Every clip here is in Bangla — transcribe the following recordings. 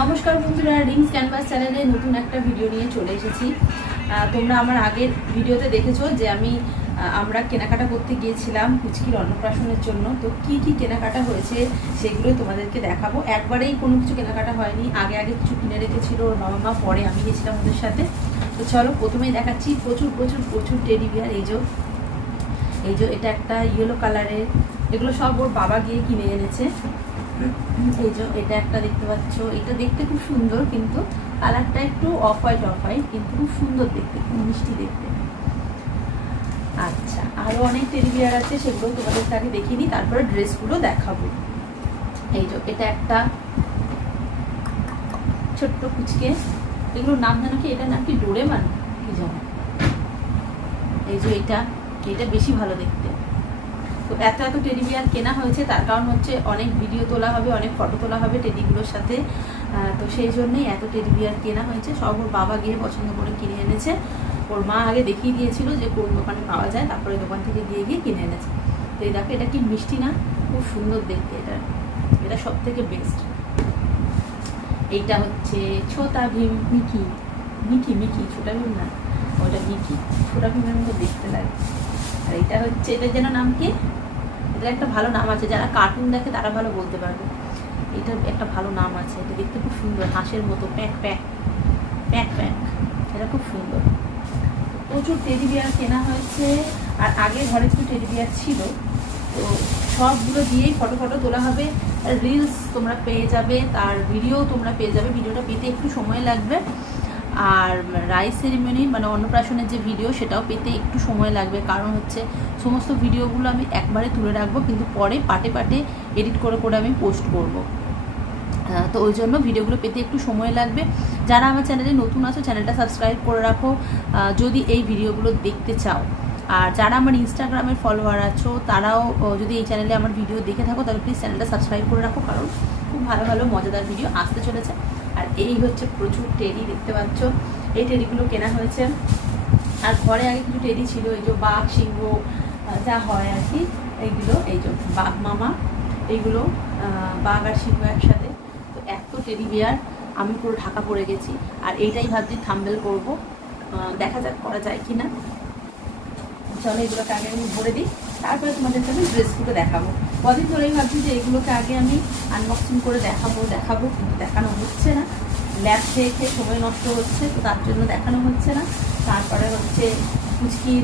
নমস্কার বন্ধুরা রিংস ক্যানভাস চ্যানেলে নতুন একটা ভিডিও নিয়ে চলে এসেছি। তোমরা আমার আগের ভিডিওতে দেখেছ যে আমি আমরা কেনাকাটা করতে গিয়েছিলাম কুচকির অন্নপ্রাশনের জন্য। তো কি কি কেনাকাটা হয়েছে সেগুলো তোমাদেরকে দেখাবো। একবারেই কোনো কিছু কেনাকাটা হয়নি। আগে আগে কিছু কিনে রেখেছিল ওর বাবা মা পরে আমি গেছিলাম ওদের সাথে। তো চলো, প্রথমেই দেখাচ্ছি, প্রচুর প্রচুর প্রচুর টেডি বিয়ার এই যে এই যে, এটা একটা ইয়েলো কালারের এগুলো সব ওর বাবা গিয়ে কিনে এনেছে। এই এটা একটা দেখতে এটা দেখতে খুব সুন্দর, কিন্তু কালারটা একটু কিন্তু খুব সুন্দর দেখতে, খুব মিষ্টি দেখতে। আচ্ছা অনেক আছে দেখিয়ে দিই, তারপরে ড্রেসগুলো দেখাবো। এটা একটা ছোট্ট কুচকে। এগুলোর নাম জানো কি এটা নাম কি, ডোরেমান? কি জানো এই যে, এটা এটা বেশি ভালো দেখতে। তো এত এত টেডি বিয়ার কেনা হয়েছে, তার কারণ হচ্ছে অনেক ভিডিও তোলা হবে, অনেক ফটো তোলা হবে টেডিগুলোর সাথে। তো সেই জন্যেই এত টেডি বিয়ার কেনা হয়েছে, সব ওর বাবা গিয়ে পছন্দ করে কিনে এনেছে। ওর মা আগে দেখিয়ে দিয়েছিল যে কোন দোকানে পাওয়া যায়, তারপরে দোকান থেকে গিয়ে গিয়ে কিনে এনেছে। তো এই দেখো, এটা কি মিষ্টি না? খুব সুন্দর দেখতে এটা। এটা সব থেকে বেস্ট এইটা হচ্ছে Chhota Bheem Mickey. Mickey Mickey, Chhota Bheem না, ওটা মিকি। ছোটা ভীমের মতো দেখতে লাগে। আর এটা হচ্ছে, এটার যেন নাম কি? এটার একটা ভালো নাম আছে, যারা কার্টুন দেখে তারা ভালো বলতে পারবে। এটার একটা ভালো নাম আছে, এটা দেখতে খুব সুন্দর, হাঁসের মতো, প্যাক প্যাক প্যাক প্যাক। এটা খুব সুন্দর। প্রচুর টেডি বিয়ার কেনা হয়েছে, আর আগে ঘরে কিছু টেডি বিয়ার ছিল, তো সবগুলো দিয়েই ফটো ফটো তোলা হবে। রিলস তোমরা পেয়ে যাবে, তার ভিডিও তোমরা পেয়ে যাবে ভিডিওটা পেতে একটু সময় লাগবে। আর রাইস সেরিমনি মানে অন্নপ্রাশনের যে ভিডিও সেটাও পেতে একটু সময় লাগবে। কারণ হচ্ছে, সমস্ত ভিডিওগুলো আমি একবারে তুলে রাখব, কিন্তু পরে পাটে পাটে এডিট করে করে আমি পোস্ট করব। তো ওই জন্য ভিডিওগুলো পেতে একটু সময় লাগবে। যারা আমার চ্যানেলে নতুন আছো চ্যানেলটা সাবস্ক্রাইব করে রাখো। যদি এই ভিডিওগুলো দেখতে চাও। আর যারা আমার ইনস্টাগ্রামের ফলোয়ার আছো, তারাও যদি এই চ্যানেলে আমার ভিডিও দেখে থাকো, তাহলে প্লিজ চ্যানেলটা সাবস্ক্রাইব করে রাখো। কারণ খুব ভালো ভালো, মজাদার ভিডিও আসতে চলেছে। আর এই হচ্ছে প্রচুর টেডি দেখতে পাচ্ছ। এই টেডিগুলো কেনা হয়েছে। আর ঘরে আগে কিছু টেডি ছিল, এই যে বাঘ, সিংহ যা হয় আর কি, এইগুলো, এই যে বাঘ মামা, এইগুলো বাঘ আর সিংহ একসাথে। তো এত টেডি বিয়ার, আমি পুরো ঢাকা পড়ে গেছি। আর এইটাই ভাবছি থাম্বেল করব। দেখা যাক করা যায় কি না চলো এগুলোকে আগে আমি ভরে দিই। তারপরে তোমাদের আমি ড্রেসগুলো দেখাবো। কদিন ধরেই ভাবছি যে এগুলোকে আগে আমি আনবক্সিং করে দেখাবো দেখাবো, কিন্তু দেখানো হচ্ছে না। ল্যাব খেয়ে খেয়ে সময় নষ্ট হচ্ছে, তো তার জন্য দেখানো হচ্ছে না। তারপরে হচ্ছে কুচকির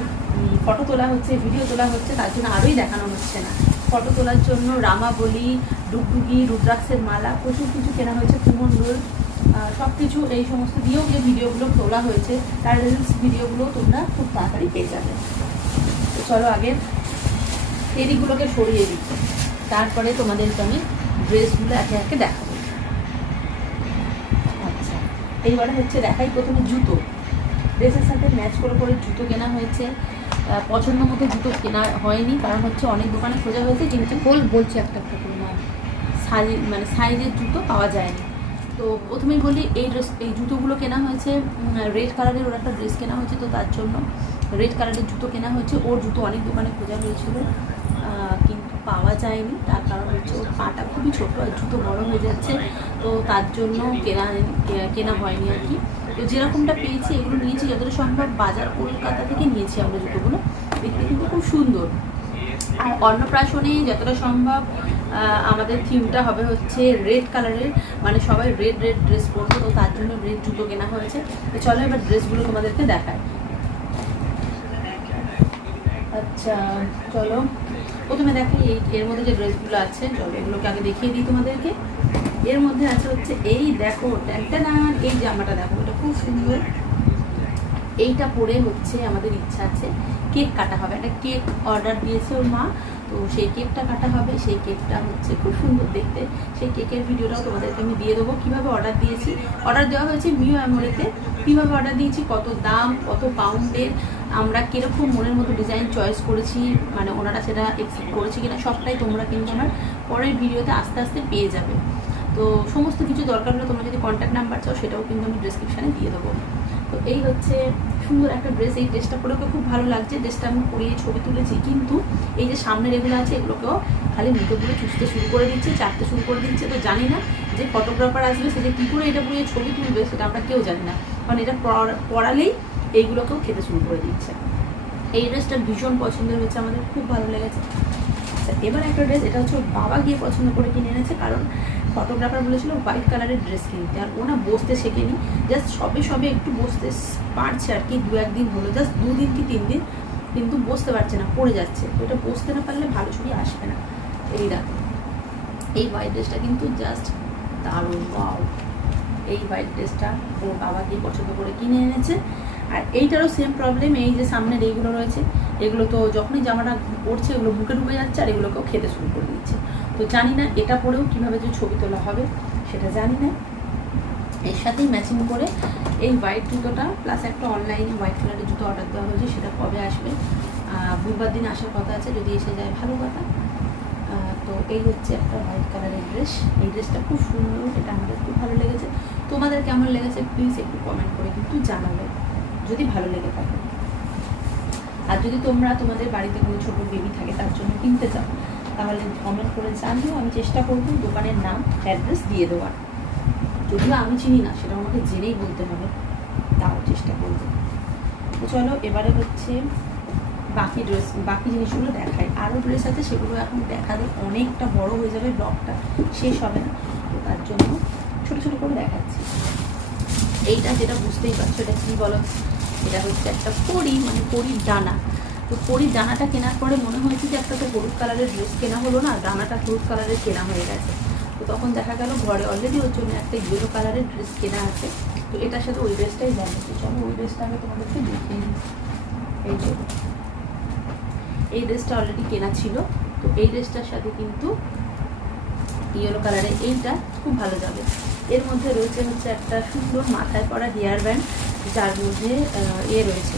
ফটো তোলা হচ্ছে ভিডিও তোলা হচ্ছে, তার জন্য আরোই দেখানো হচ্ছে না। ফটো তোলার জন্য রামাবলি ডুগডুগি, রুদ্রাক্ষের মালা, প্রচুর কিছু কেনা হয়েছে কুমন রোল সব কিছু এই সমস্ত দিয়েও যে ভিডিওগুলো তোলা হয়েছে। তার রিলস ভিডিওগুলো তোমরা খুব তাড়াতাড়ি পেয়ে যাবে। চলো আগে টেরিগুলোকে সরিয়ে দিই। তারপরে তোমাদেরকে আমি ড্রেসগুলো একে একে দেখাবো। আচ্ছা এইবারে হচ্ছে দেখাই প্রথমে জুতো। ড্রেসের সাথে ম্যাচ করে করে জুতো কেনা হয়েছে। পছন্দ মতো জুতো কেনা হয়নি, কারণ হচ্ছে অনেক দোকানে খোঁজা হয়েছে, কিন্তু বল বলছে একটা একটা করে সাইজ মানে সাইজের জুতো পাওয়া যায়নি। তো প্রথমেই বলি, এই ড্রেস, এই জুতোগুলো কেনা হয়েছে রেড কালারের ওর একটা ড্রেস কেনা হয়েছে, তো তার জন্য রেড কালারের জুতো কেনা হয়েছে। ওর জুতো অনেক দোকানে খোঁজা হয়েছিল কিন্তু পাওয়া যায়নি। তার কারণ হচ্ছে ওর পাটা খুবই ছোটো আর জুতো বড় হয়ে যাচ্ছে, তো তার জন্য কেনা কেনা হয়নি আর কি। তো যেরকমটা পেয়েছি, এগুলো নিয়েছি, যতটা সম্ভব বাজার কলকাতা থেকে নিয়েছি আমরা জুতোগুলো। দেখতে কিন্তু খুব সুন্দর। আর অন্নপ্রাশনে যতটা সম্ভব আমাদের থিমটা হবে হচ্ছে রেড কালারের মানে সবাই রেড রেড ড্রেস পরবে, তো তার জন্য রেড জুতো কেনা হয়েছে। তো চলো এবার ড্রেসগুলো তোমাদেরকে দেখায় আচ্ছা চলো। প্রথমে দেখি এই এর মধ্যে যে ড্রেসগুলো আছে, চলো এগুলোকে আগে দেখিয়ে দিই তোমাদেরকে। এর মধ্যে আছে হচ্ছে এই দেখো ট্যান্টানা এই জামাটা দেখো, এটা খুব সুন্দর। এইটা পরে হচ্ছে আমাদের ইচ্ছা আছে, কেক কাটা হবে। একটা কেক অর্ডার দিয়েছে ওর মা, তো সেই কেকটা কাটা হবে। সেই কেকটা হচ্ছে খুব সুন্দর দেখতে। সেই কেকের ভিডিওটাও তোমাদেরকে আমি দিয়ে দেবো। কীভাবে অর্ডার দিয়েছি? অর্ডার দেওয়া হয়েছে মিও অ্যামোরেতে কীভাবে অর্ডার দিয়েছি? কত দাম? কত পাউন্ডের আমরা কীরকম মনের মতো ডিজাইন চয়েস করেছি মানে ওনারা সেটা এক্সেপ্ট করেছি কিনা, সবটাই তোমরা কিন্তু আমার পরের ভিডিওতে আস্তে আস্তে পেয়ে যাবে। তো সমস্ত কিছু দরকার হলে তোমরা যদি কন্ট্যাক্ট নাম্বার চাও, সেটাও কিন্তু আমি ডিসক্রিপশানে দিয়ে দেবো। তো এই হচ্ছে সুন্দর একটা ড্রেস এই ড্রেসটা পরে ওকে খুব ভালো লাগছে। ড্রেসটা আমি পরিয়ে ছবি তুলেছি, কিন্তু এই যে সামনের এগুলো আছে, এগুলোকেও খালি মুখে পুরো চুষতে শুরু করে দিচ্ছে, চাটতে শুরু করে দিচ্ছে। তো জানি না যে ফটোগ্রাফার আসবে, সে যে কী করে এটা পুরো ছবি তুলবে, সেটা আমরা কেউ জানি না। কারণ এটা পড়া- পড়ালেই এইগুলোকেও খেতে শুরু করে দিচ্ছে। এই ড্রেসটা ভীষণ পছন্দের হয়েছে আমাদের, খুব ভালো লেগেছে। আচ্ছা এবার একটা ড্রেস এটা হচ্ছে বাবা গিয়ে পছন্দ করে কিনে এনেছে, কারণ ফটোগ্রাফার বলেছিল হোয়াইট কালারের ড্রেস কিনতে, আর ওনা বসতে শেখেনি। জাস্ট সবে সবে একটু বসতে পারছে আর কি, দু একদিন হলো জাস্ট দুদিন কি তিন দিন, কিন্তু বসতে পারছে না, পড়ে যাচ্ছে। তো এটা বসতে না পারলে ভালো ছবি আসবে না। এই দেখো, এই হোয়াইট ড্রেসটা কিন্তু জাস্ট দারুণ ওয়াও এই হোয়াইট ড্রেসটা ওর বাবা গিয়ে পছন্দ করে কিনে এনেছে। এইটারও সেম প্রবলেম এই যে সামনের এইগুলো রয়েছে, এগুলো তো যখনই জামাটা পড়ছে এগুলো বুকে ঢুকে যাচ্ছে আর এগুলোকেও খেতে শুরু করে দিচ্ছে। তো জানি না এটা পরেও কীভাবে যে ছবি তোলা হবে, সেটা জানি না। এর সাথেই ম্যাচিং করে এই হোয়াইট জুতোটা প্লাস একটা অনলাইনে হোয়াইট কালারের জুতো অর্ডার দেওয়া হয়েছে, সেটা কবে আসবে? বুধবার দিন আসার কথা আছে, যদি এসে যায় ভালো কথা। তো এই হচ্ছে একটা হোয়াইট কালারের ড্রেস এই ড্রেসটা খুব সুন্দর, এটা আমাদের খুব ভালো লেগেছে। তোমাদের কেমন লেগেছে? প্লিজ একটু কমেন্ট করে কিন্তু জানাবে। যদি ভালো লেগে থাকে। আর যদি তোমরা তোমাদের বাড়িতে কোনো ছোটো বেবি থাকে, তার জন্য কিনতে চাও, তাহলে কমেন্ট করে জানিও, আমি চেষ্টা করব দোকানের নাম অ্যাড্রেস দিয়ে দেওয়ার। যদিও আমি চিনি না সেটা আমাকে জেনেই বলতে হবে, তাও চেষ্টা করব। তো চলো, এবারে হচ্ছে বাকি ড্রেস বাকি জিনিসগুলো দেখাই। আরও ড্রেস আছে, সেগুলো এখন দেখালে অনেকটা বড় হয়ে যাবে ব্লগটা শেষ হবে না। তো তার জন্য ছোটো ছোটো করে দেখাচ্ছি। এইটা যেটা বুঝতেই পারছ, এটা কী বলো? এটা হচ্ছে একটা পরি মানে পরির ডানা তো পরির ডানাটা কেনার পরে মনে হয়েছে যে একটা তো হলুদ কালারের ড্রেস কেনা হলো না ডানাটা হলুদ কালারের কেনা হয়ে গেছে। তো তখন দেখা গেল ঘরে অলরেডি ওর জন্য একটা ইয়েলো কালারের ড্রেস কেনা আছে। তো এটার সাথে ওই ড্রেসটাই যাবে তো চলো ওই ড্রেসটা আমি তোমাদেরকে দেখিয়ে দিই এই যে, এই ড্রেসটা অলরেডি কেনা ছিল। তো এই ড্রেসটার সাথে কিন্তু ইয়েলো কালারের এইটা খুব ভালো যাবে। এর মধ্যে রয়েছে হচ্ছে একটা সুন্দর মাথায় পড়া হেয়ার ব্যান্ড যার মধ্যে ইয়ে রয়েছে।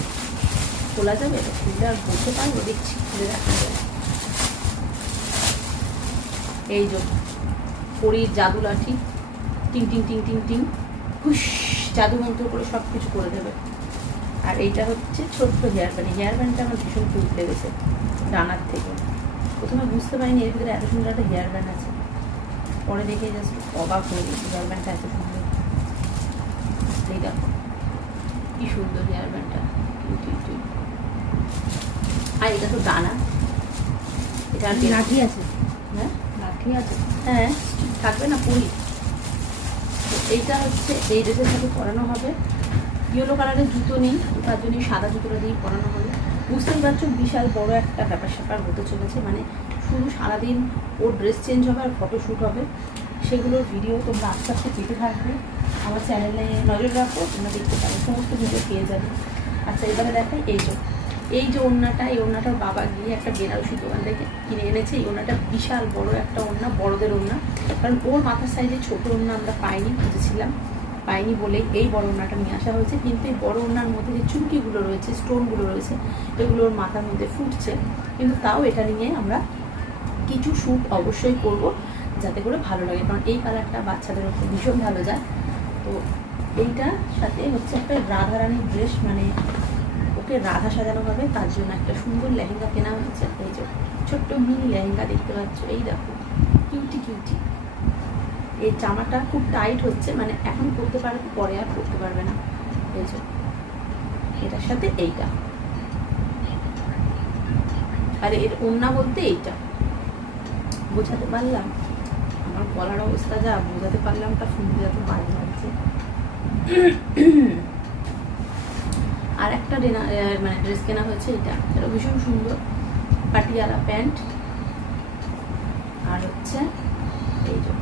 খোলা যাবে? এটা খুললে আর বলতে পারব? দেখছি, খুলে দেখা যায় এই যে, পরীর জাদু লাঠি টিং টিং টিং টিং টিং। হুস জাদু মন্ত্র করে সব কিছু করে দেবে। আর এইটা হচ্ছে ছোট্ট হেয়ার ব্যান্ড হেয়ার ব্যান্ডটা আমার ভীষণ কিউট লেগেছে, ডানার থেকে। প্রথমে বুঝতে পারিনি, এর ভিতরে এত সুন্দর একটা হেয়ার ব্যান্ড আছে। পরে দেখে জাস্ট অবাক হয়ে গেছি হেয়ার ব্যান্ডটা এত সুন্দর। এই দেখো। কি সুন্দর হেয়ার ব্যান্ডটা আর এটা তো ডানা। এটা আর লাঠি আছে। হ্যাঁ? লাঠি আছে। হ্যাঁ থাকবে না পুরি। তো এইটা হচ্ছে এই ড্রেসের সাথে পরানো হবে। ইয়েলো কালারের জুতো নেই তার জন্য সাদা জুতোটা দিয়ে পরানো হবে। বুঝতেই পারছ বিশাল বড় একটা ব্যাপার স্যাপার হতে চলেছে। মানে শুধু সারাদিন ওর ড্রেস চেঞ্জ হবে আর ফটোশ্যুট হবে। সেগুলোর ভিডিও তোমরা আস্তে আস্তে পেতে থাকবে। আমার চ্যানেলে নজর রাখো, তোমরা দেখতে পারো সমস্ত ভিডিও পেয়ে যাবে। আচ্ছা এবারে দেখাই এই যে এই যে ওড়নাটা, এই ওড়নাটার বাবা গিয়ে একটা বেনারসি দোকান থেকে কিনে এনেছে। এই ওড়নাটা বিশাল বড় একটা ওড়না, বড়দের ওড়না। কারণ ওর মাথার সাইজে ছোটো ওড়না আমরা পাইনি, বুঝেছিলাম। পাইনি বলে এই বড় ওড়নাটা নিয়ে আসা হয়েছে। কিন্তু এই বড় ওড়নার মধ্যে যে চুমকিগুলো রয়েছে স্টোনগুলো রয়েছে, এগুলো ওর মাথার মধ্যে ফুটছে। কিন্তু তাও এটা নিয়ে আমরা কিছু শ্যুট অবশ্যই করব, যাতে করে ভালো লাগে। কারণ এই কালারটা বাচ্চাদের ওপর ভীষণ ভালো যায়। তো এইটার সাথে হচ্ছে একটা রাধা রাধারানীর ড্রেস মানে ওকে রাধা সাজানো হবে, তার জন্য একটা সুন্দর লেহেঙ্গা কেনা হয়েছে, এই যে ছোট্ট মিনি লেহেঙ্গা দেখতে পাচ্ছ, এই দেখো কিউটি কিউটি এই জামাটা খুব টাইট হচ্ছে মানে এখন পরতে পারবে, পরে আর পরতে পারবে না। এই যে, এটার সাথে এইটা। আর এর ওড়না বলতে এইটা। বোঝাতে পারলাম? আমার গলার অবস্থা যা, বোঝাতে পারলাম তা শুনতে যত বাজে লাগছে আর একটা মানে ড্রেস কেনা হয়েছে এটা। এটা ভীষণ সুন্দর। পাটিয়ালা প্যান্ট। আর হচ্ছে এই যে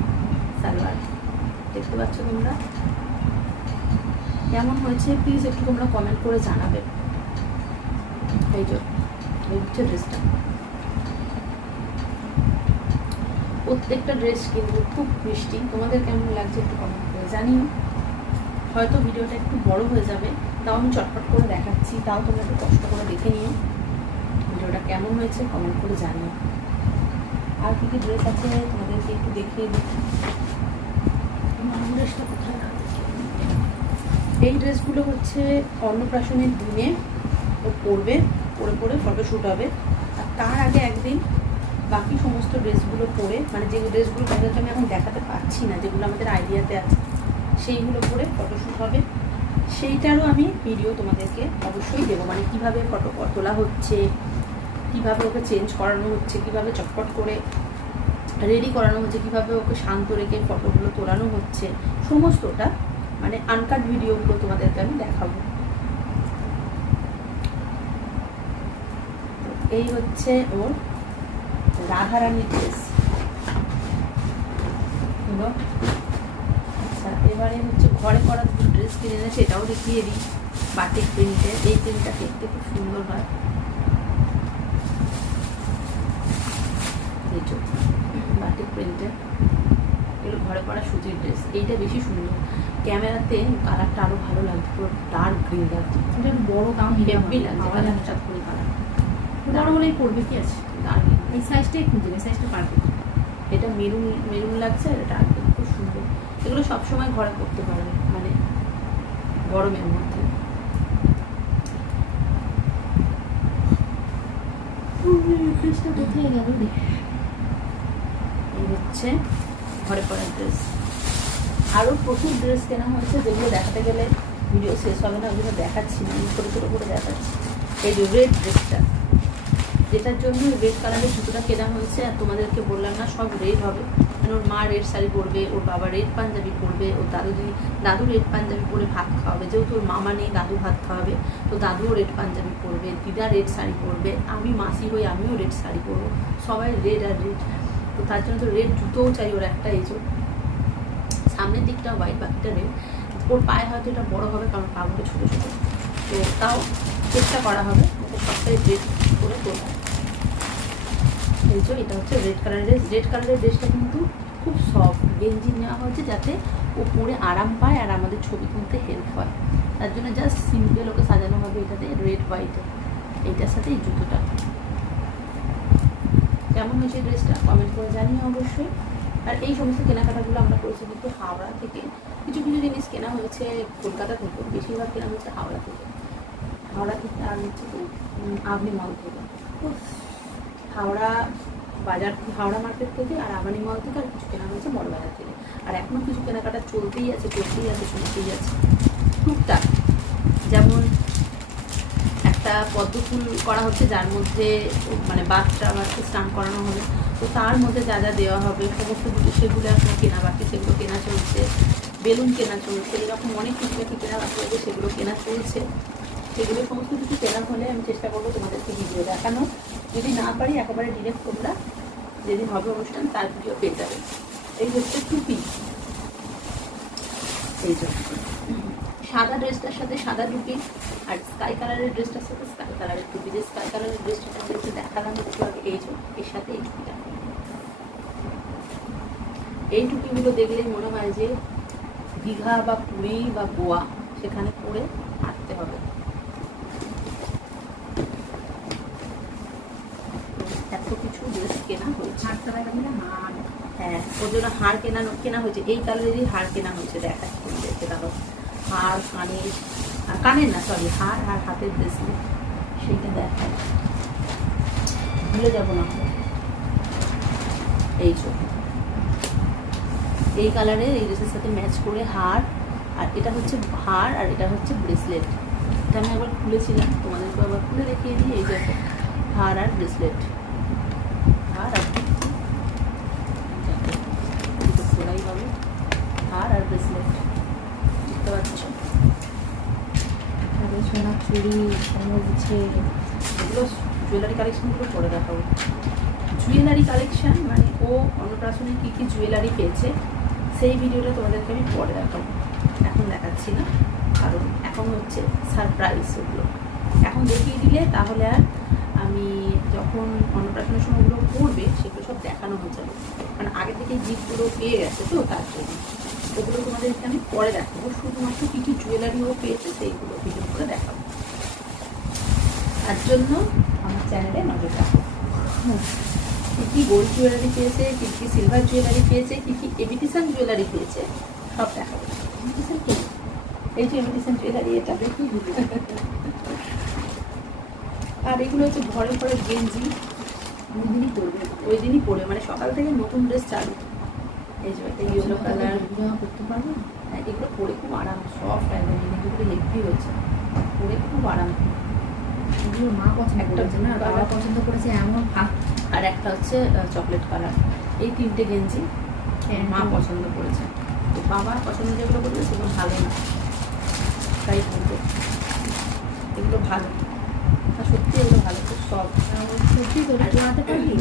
সালোয়ার। দেখতে পাচ্ছ তোমরা? কেমন হয়েছে? প্লিজ একটু তোমরা কমেন্ট করে জানাবে। এই যে হচ্ছে ড্রেসটা প্রত্যেকটা ড্রেস কিন্তু খুব মিষ্টি। তোমাদের কেমন লাগছে একটু কমেন্ট করে জানিও। হয়তো ভিডিওটা একটু বড় হয়ে যাবে, তাও আমি চটপট করে দেখাচ্ছি, তাও তোমরা একটু কষ্ট করে দেখে নিও। ভিডিওটা কেমন হয়েছে কমেন্ট করে জানিও। আর কী কী ড্রেস আছে তোমাদেরকে একটু দেখিয়ে আমার ড্রেসটা কোথায় এই ড্রেসগুলো হচ্ছে অন্নপ্রাশনের দিনে ও পরবে, পরে পরে ফটোশ্যুট হবে। আর তার আগে একদিন বাকি সমস্ত ড্রেসগুলো পরে মানে যে ড্রেসগুলো তোমাদেরকে আমি এখন দেখাতে পারছি না, যেগুলো আমাদের আইডিয়াতে আছে, সেইগুলো পরে ফটোশ্যুট হবে। সেইটারও আমি ভিডিও তোমাদেরকে অবশ্যই দেবো। মানে কীভাবে ফটো তোলা হচ্ছে, কীভাবে ওকে চেঞ্জ করানো হচ্ছে, কীভাবে চটপট করে রেডি করানো হচ্ছে, কীভাবে ওকে শান্ত রেখে ফটোগুলো তোলানো হচ্ছে, সমস্তটা মানে আনকাট ভিডিওগুলো তোমাদেরকে আমি দেখাবো। এই হচ্ছে ওর রাধারানী ড্রেস হলো? আচ্ছা এবারে হচ্ছে ঘরে করা দুটো ড্রেস কিনে এনেছে এটাও দেখিয়ে দিই। বাটিক প্রিন্টের এই প্রিন্টটা দেখতে খুব সুন্দর হয়। বাটিক প্রিন্টের এগুলো ঘরে করা সুতির ড্রেস এইটা বেশি সুন্দর। ক্যামেরাতে কালারটা আরও ভালো লাগছে পুরো ডার্ক গ্রিন লাগছে। এটা বড় গাউন হেভি লাগছে যায় না। কালারটা। কালার। বড় হলেই পড়বে কি আছে? ডার্ক এই সাইজটাই খুঁজে এই সাইজটা পারফেক্ট এটা মেরুন মেরুন লাগছে আর এটা খুব সুন্দর। এগুলো সবসময় ঘরে করতে পারবে মানে গরমের মধ্যে। কোথায় গেল এই হচ্ছে ঘরে পরা ড্রেস আরও প্রচুর ড্রেস কেনা হয়েছে যেগুলো দেখাতে গেলে ভিডিও শেষ হবে না ওগুলো দেখাচ্ছি না আমি ছোটো ছোটো করে দেখাচ্ছি। এই যে রেড ড্রেসটা যেটার জন্য রেড কালারের জুতোটা কেনা হয়েছে আর তোমাদেরকে বললাম না, সব রেড হবে। মানে ওর মা রেড শাড়ি পরবে, ওর বাবা রেড পাঞ্জাবি পরবে ওর দাদু দাদু রেড পাঞ্জাবি পরে ভাত খাওয়াবে। যেহেতু ওর মামা নেই, দাদু ভাত খাওয়াবে, তো দাদুও রেড পাঞ্জাবি পরবে, দিদা রেড শাড়ি পরবে, আমি মাসি হই আমিও রেড শাড়ি পরবো। সবাই রেড আর রেড তো তার জন্য তো রেড জুতোও চাই ওর একটা, এই সামনের দিকটা হোয়াইট বাকিটা রেড ওর পায়ে হয়তো এটা বড় হবে, কারণ পাগুলো ছোটো ছোটো। তো তাও চেষ্টা করা হবে, ওকে সবটাই রেড করে তোলা যে এটা হচ্ছে রেড কালারের ড্রেস রেড কালারের ড্রেসটা কিন্তু খুব সফট গেঞ্জি নেওয়া হয়েছে যাতে ও পরে আরাম পায় আর আমাদের ছবি তুলতে হেল্প হয়। তার জন্য জাস্ট সিম্পল ওকে সাজানো হবে এটাতে রেড হোয়াইটে এইটার সাথে এই জুতোটা। কেমন হয়েছে ড্রেসটা কমেন্ট করে জানিয়ে অবশ্যই। আর এই সমস্ত কেনাকাটাগুলো আমরা করেছি কিন্তু হাওড়া থেকে কিছু কিছু জিনিস কেনা হয়েছে কলকাতা থেকে বেশিরভাগ কেনা হয়েছে হাওড়া থেকে। হাওড়া থেকে আর হচ্ছে উম, মল থেকে। হাওড়া বাজার, হাওড়া মার্কেট থেকে আর আবানি মল থেকে আর কিছু কেনা হয়েছে বাজার থেকে। আর এখনও কিছু কেনাকাটা চলতেই আছে চলতেই আছে চলতেই আছে। টুকটাক। যেমন একটা পদ্ম ফুল করা হচ্ছে, যার মধ্যে মানে বাচ্চা বাচ্চা স্নান করানো হবে। তো তার মধ্যে যা যা দেওয়া হবে, সমস্ত কিছু সেগুলো এখন কেনা বাকি, সেগুলো কেনা চলছে। বেলুন কেনা চলছে, এরকম অনেক কিছু কিছু কেনা বাকি সেগুলো কেনা চলছে। সেগুলো সমস্ত কিছু কেনা হলে আমি চেষ্টা করব তোমাদেরকে ভিডিও দেখানো যদি না পারি, একেবারে ডিরেক্ট তোমরা যেদিন হবে অনুষ্ঠান, তার ভিডিও পেয়ে যাবে। এই হচ্ছে টুপি। এই জন্য সাদা ড্রেসটার সাথে সাদা টুপি, আর স্কাই কালারের ড্রেসটার সাথে স্কাই কালারের টুপি। যে স্কাই কালারের ড্রেসটা তোমাদেরকে দেখালাম একটু আগে এই যে, এর সাথে এই টুপিটা। এই টুপিগুলো দেখলেই মনে হয় যে দীঘা বা পুরী বা গোয়া, সেখানে পরে হাঁটতে হবে এত কিছু ড্রেস কেনা হয়েছে হাত চালায় গেলে হাত হ্যাঁ ওর জন্য হার কেনা কেনা হয়েছে। এই কালারেরই হার কেনা হয়েছে দেখা দেখে দেখো হার কানের কানের না সরি হার আর হাতের ব্রেসলেট সেইটা দেখায়। ভুলে যাব না এই ছবি। এই কালারের এই ড্রেসের সাথে ম্যাচ করে হার আর এটা হচ্ছে হার আর এটা হচ্ছে ব্রেসলেট এটা আমি একবার খুলেছিলাম তোমাদেরকে আবার খুলে দেখিয়ে দিই, এই যে হার আর ব্রেসলেট হার আর দুটো খোলাই হবে হার আর ব্রেসলেট বুঝতে পারছ তারপরে সোনার চুড়ি এগুলো জুয়েলারি কালেকশনগুলো পরে দেখাবো। জুয়েলারি কালেকশন মানে ও অন্নপ্রাশনে কী কী জুয়েলারি পেয়েছে, সেই ভিডিওটা তোমাদেরকে আমি পরে দেখাবো। এখন দেখাচ্ছি না, কারণ এখন হচ্ছে সারপ্রাইজ ওগুলো এখন দেখিয়ে দিলে তাহলে আর আমি যখন অন্নপ্রাশনের সময় ওগুলো করবে সেগুলো সব দেখানো হয়ে যাবে। কারণ আগে থেকে জিপগুলো পেয়ে গেছে তো তার জন্য। ওগুলো তোমাদেরকে আমি পরে দেখাবো। শুধুমাত্র কী কী জুয়েলারি ও পেয়েছে সেইগুলো ভিডিও করে দেখাবো। তার জন্য আমার চ্যানেলে নজর রাখো। কী কী গোল্ড জুয়েলারি পেয়েছে কী কী সিলভার জুয়েলারি পেয়েছে কী কী এমিটিশন জুয়েলারি পেয়েছে সব দেখাবো। ইমিটেশন কি? এই যে এমিটিশন জুয়েলারি এটা। দেখি আর এগুলো হচ্ছে ঘরে ঘরে গেঞ্জি ওই দিনই পরবে। ওই দিনই পরে মানে সকাল থেকে নতুন ড্রেস চালু। এই যে একটা ইয়েলো কালার করতে পারব? হ্যাঁ, এগুলো পরে খুব আরাম সফট একদম এগুলো হেভি হয়েছে পরে খুব আরাম। এগুলো মা পছন্দ করেছে না বাবা পছন্দ করেছে এমন আর একটা হচ্ছে চকলেট কালার। এই তিনটে গেঞ্জি মা পছন্দ করেছে। তো বাবা পছন্দ যেগুলো করবে সেগুলো ভালো না। তাই বলব। এগুলো ভালো। সত্যি এগুলো ভালো খুব সফট সত্যি করে পড়াতে পারবি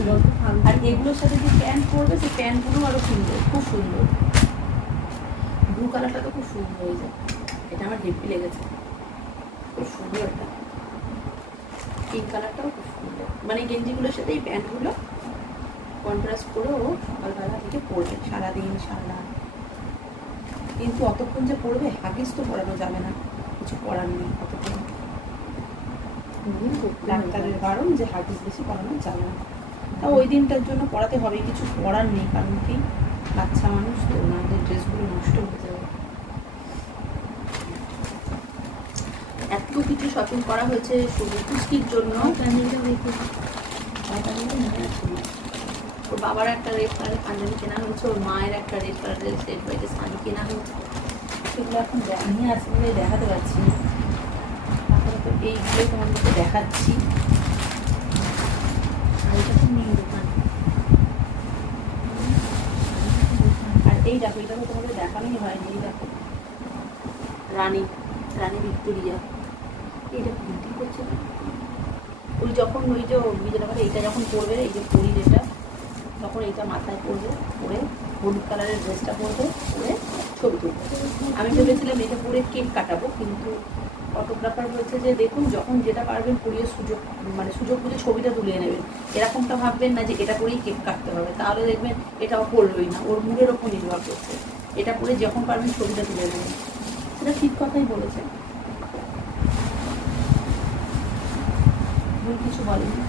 আর এগুলোর সাথে যে প্যান্ট পরবে সেই প্যান্টগুলো আরও সুন্দর খুব সুন্দর। ব্লু কালারটা তো খুব সুন্দর হয়ে যায়। এটা আমার হেভি লেগেছে। খুব সুন্দর এটা পিঙ্ক কালারটাও খুব সুন্দর। মানে গেঞ্জিগুলোর সাথে এই প্যান্টগুলো কন্ট্রাস্ট করে ও সকালবেলা থেকে পরবে, সারাদিন, সারা কিন্তু অতক্ষণ যে পড়বে হাগিস তো পরানো যাবে না। কিছু করার নেই অতক্ষণ। ডাক্তারের। বারণ যে হাগিস বেশি পরানো যাবে না। তা ওই দিনটার জন্য পড়াতে হবে, কিছু করার নেই, কারণ কি? বাচ্চা মানুষ তো, ওনাদের ড্রেসগুলো নষ্ট হয়ে যাবে এত কিছু শপিং করা হয়েছে পুষ্টির জন্য। ওর বাবার একটা রেড কালারের পাঞ্জাবি কেনা হয়েছে, ওর মায়ের একটা রেড কালারের সেট বাইটে শাড়ি কেনা হয়েছে। সেগুলো এখন নিয়ে আসি বলে দেখাতে পারছি আপাতত এইগুলোই তোমাদেরকে দেখাচ্ছি। শাড়িটা তো নেই দোকান। আর এই দেখো, এটা তো তোমাদের দেখানোই হয়নি, এই দেখো। রানী রানী ভিক্টোরিয়া। ওই যখন ওই যে বিজয়নগরে এইটা যখন পরবে, এই যে পরি যেটা তখন এইটা মাথায় পরবে, পরে হলুদ কালারের ড্রেসটা পরবে, পরে ছবি তুলবে। আমি ভেবেছিলাম এটা পরে কেক কাটাবো, কিন্তু ফটোগ্রাফার বলছে যে দেখুন, যখন যেটা পারবেন পরিয়ে সুযোগ মানে সুযোগ বুঝে ছবিটা তুলে নেবেন। এরকমটা ভাববেন না যে এটা পরেই কেক কাটতে হবে। তাহলে দেখবেন এটাও পড়লোই না, ওর মুডের ওপর নির্ভর করছে। এটা পরে যখন পারবেন ছবিটা তুলে নেবেন। সেটা ঠিক কথাই বলেছে। ভুল কিছু বলেনি।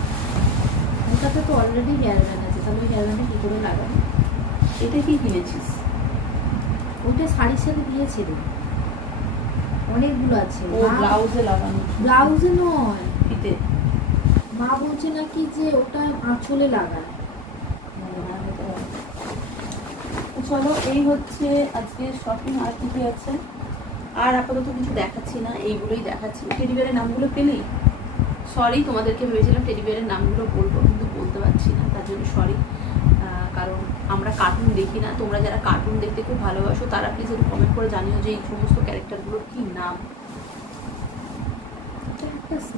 ওটাতে তো অলরেডি হেয়ার ব্যান্ড আছে তাহলে হেয়ার ব্যান্ডে কী করে লাগাবে? এটা কি কিনেছিস? ওইটা শাড়ির সাথে দিয়েছিল অনেকগুলো আছে। ও ব্লাউজে লাগানো। ব্লাউজে নয়। ফিতে। মা বলছে নাকি যে ওটা আঁচলে লাগায়। চলো এই হচ্ছে আজকে শপিং আর কি কি আছে? আর আপাতত কিছু দেখাচ্ছি না এইগুলোই দেখাচ্ছি। টেডিবিয়ারের নামগুলো পেলেই সরি তোমাদেরকে ভেবেছিলাম টেডিবিয়ারের নামগুলো বলব কিন্তু বলতে পারছি না তার জন্য সরি কারণ আমরা কার্টুন দেখি না তোমরা যারা কার্টুন দেখতে খুব ভালোবাসো তারা প্লিজ একটু কমেন্ট করে জানিও যে এই সমস্ত ক্যারেক্টারগুলোর কী নাম।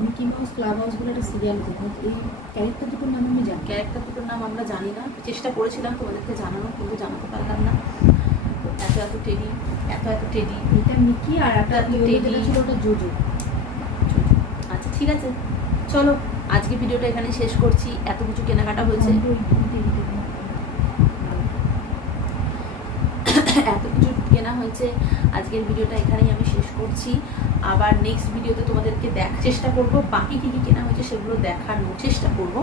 মিকি মাউস ক্লাব হাউস বলে একটা সিরিয়াল এই ক্যারেক্টার দুটোর নাম আমি জানি ক্যারেক্টার দুটোর নাম আমরা জানি না চেষ্টা করেছিলাম তোমাদেরকে জানানো কিন্তু জানাতে পারলাম না। তো এত এত টেডি এত এত টেডি এটা মিকি আর একটা টেডি। ছিল ওটা জোজো আচ্ছা ঠিক আছে। চলো আজকে ভিডিওটা এখানে শেষ করছি। এত কিছু কেনাকাটা হয়েছে। এত কিছু কেনা হয়েছে। আজকের ভিডিওটা এখানেই আমি শেষ করছি। আবার নেক্সট ভিডিওতে তোমাদেরকে দেখ, চেষ্টা করব, বাকি কী কী কেনা হয়েছে সেগুলো দেখানোর চেষ্টা করব।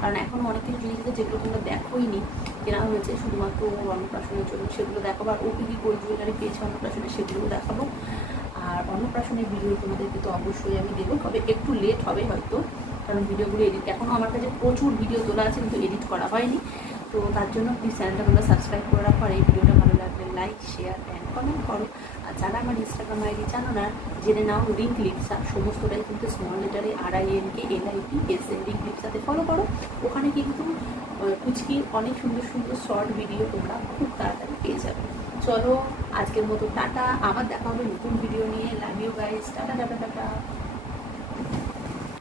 কারণ এখনও অনেক কিছু জিনিস আছে যেগুলো তোমরা দেখোইনি কেনা হয়েছে শুধুমাত্র অন্নপ্রাশনের জন্য সেগুলো দেখাবো। আর ও কী কী গোল্ড জুয়েলারি পেয়েছে অন্নপ্রাশনে সেগুলোও দেখাবো। আর অন্নপ্রাশনের ভিডিও তোমাদেরকে তো অবশ্যই আমি দেবো, তবে একটু লেট হবে হয়তো, কারণ ভিডিওগুলো এডিট এখনও আমার কাছে প্রচুর ভিডিও তোলা আছে, কিন্তু এডিট করা হয়নি। তো তার জন্য প্লিজ চ্যানেলটা তোমরা সাবস্ক্রাইব করে রাখো, আর এই ভিডিওটা ভালো লাগলে লাইক শেয়ার অ্যান্ড কমেন্ট করো। আর যারা আমার ইনস্টাগ্রাম আইডি জানো না, জেনে নাও রিঙ্ক লিপসা সমস্তটাই কিন্তু স্মল লেটারে আর I N K L I P S A rink লিপসাতে ফলো করো। ওখানে কিন্তু কুচকির অনেক সুন্দর সুন্দর শর্ট ভিডিও তোমরা খুব তাড়াতাড়ি পেয়ে যাবে। চলো, আজকের মতো টাটা। আবার দেখা হবে নতুন ভিডিও নিয়ে। Love you guys tata tata tata.